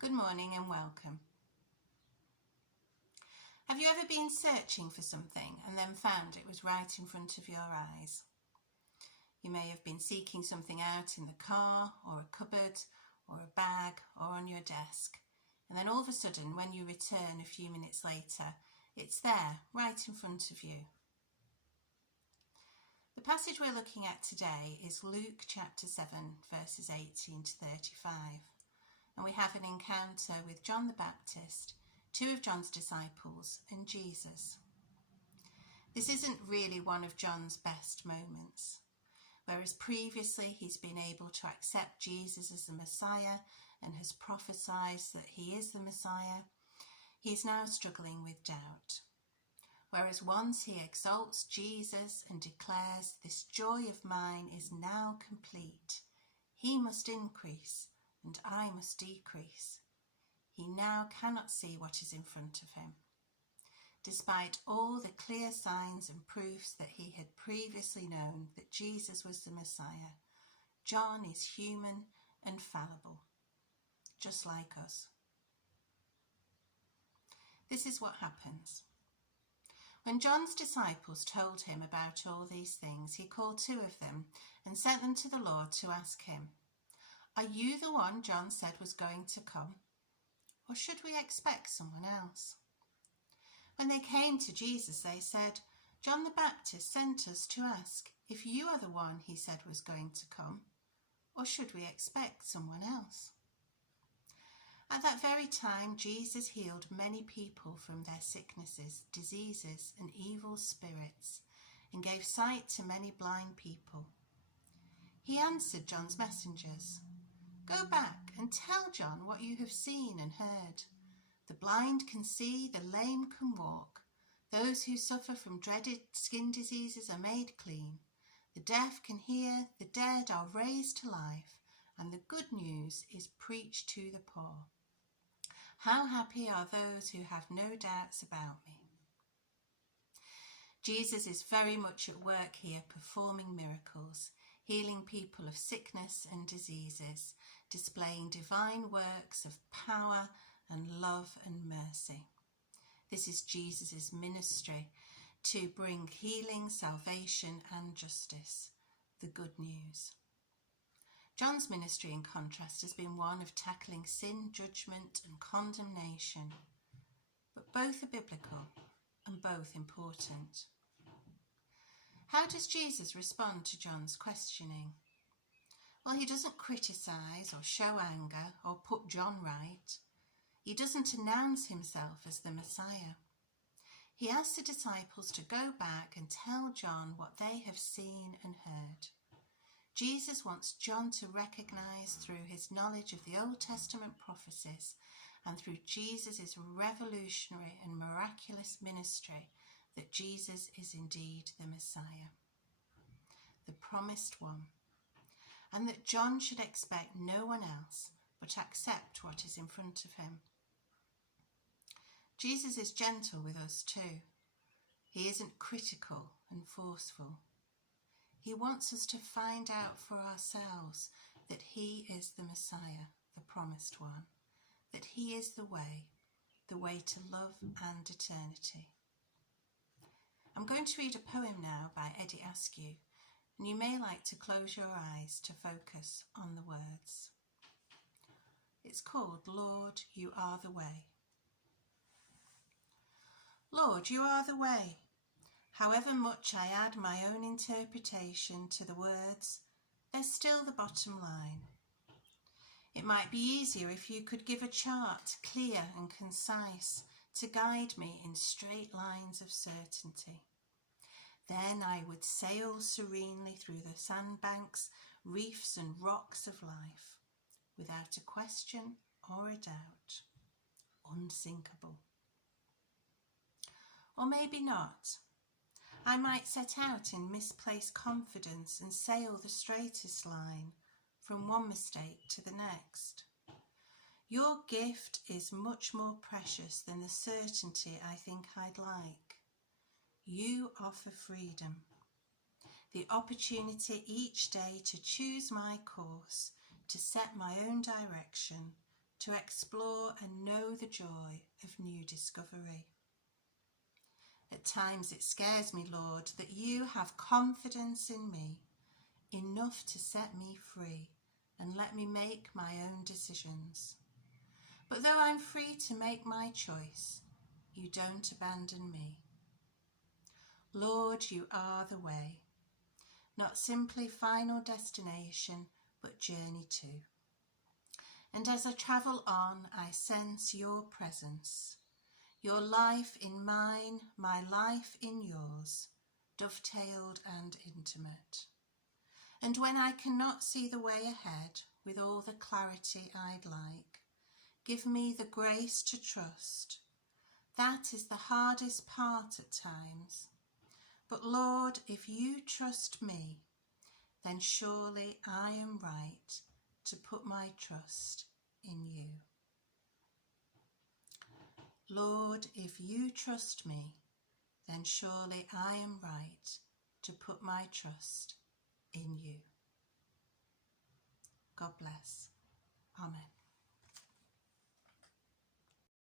Good morning and welcome. Have you ever been searching for something and then found it was right in front of your eyes? You may have been seeking something out in the car or a cupboard or a bag or on your desk, and then all of a sudden when you return a few minutes later, it's there right in front of you. The passage we're looking at today is Luke chapter 7 verses 18 to 35. And we have an encounter with John the Baptist, two of John's disciples, and Jesus. This isn't really one of John's best moments. Whereas previously he's been able to accept Jesus as the Messiah and has prophesied that he is the Messiah, he's now struggling with doubt. Whereas once he exalts Jesus and declares, "This joy of mine is now complete. He must increase and I must decrease." He now cannot see what is in front of him. Despite all the clear signs and proofs that he had previously known that Jesus was the Messiah, John is human and fallible, just like us. This is what happens. When John's disciples told him about all these things, he called two of them and sent them to the Lord to ask him, "Are you the one John said was going to come? Or should we expect someone else?" When they came to Jesus, they said, "John the Baptist sent us to ask if you are the one he said was going to come, or should we expect someone else?" At that very time, Jesus healed many people from their sicknesses, diseases, and evil spirits, and gave sight to many blind people. He answered John's messengers, "Go back and tell John what you have seen and heard. The blind can see, the lame can walk. Those who suffer from dreaded skin diseases are made clean. The deaf can hear, the dead are raised to life, and the good news is preached to the poor. How happy are those who have no doubts about me." Jesus is very much at work here, performing miracles, healing people of sickness and diseases, displaying divine works of power and love and mercy. This is Jesus' ministry, to bring healing, salvation and justice, the good news. John's ministry, in contrast, has been one of tackling sin, judgment and condemnation, but both are biblical and both important. How does Jesus respond to John's questioning? Well, he doesn't criticise or show anger or put John right. He doesn't announce himself as the Messiah. He asks the disciples to go back and tell John what they have seen and heard. Jesus wants John to recognise through his knowledge of the Old Testament prophecies and through Jesus' revolutionary and miraculous ministry that Jesus is indeed the Messiah, the promised one, and that John should expect no one else but accept what is in front of him. Jesus is gentle with us too. He isn't critical and forceful. He wants us to find out for ourselves that he is the Messiah, the promised one, that he is the way to love and eternity. I'm going to read a poem now by Eddie Askew, and you may like to close your eyes to focus on the words. It's called "Lord, You Are the Way." Lord, you are the way. However much I add my own interpretation to the words, there's still the bottom line. It might be easier if you could give a chart, clear and concise, to guide me in straight lines of certainty. Then I would sail serenely through the sandbanks, reefs and rocks of life, without a question or a doubt, unsinkable. Or maybe not. I might set out in misplaced confidence and sail the straightest line, from one mistake to the next. Your gift is much more precious than the certainty I think I'd like. You offer freedom, the opportunity each day to choose my course, to set my own direction, to explore and know the joy of new discovery. At times it scares me, Lord, that you have confidence in me, enough to set me free and let me make my own decisions. But though I'm free to make my choice, you don't abandon me. Lord, you are the way, not simply final destination, but journey to. And as I travel on, I sense your presence, your life in mine, my life in yours, dovetailed and intimate. And when I cannot see the way ahead with all the clarity I'd like, give me the grace to trust. That is the hardest part at times. But Lord, if you trust me, then surely I am right to put my trust in you. Lord, if you trust me, then surely I am right to put my trust in you. God bless. Amen.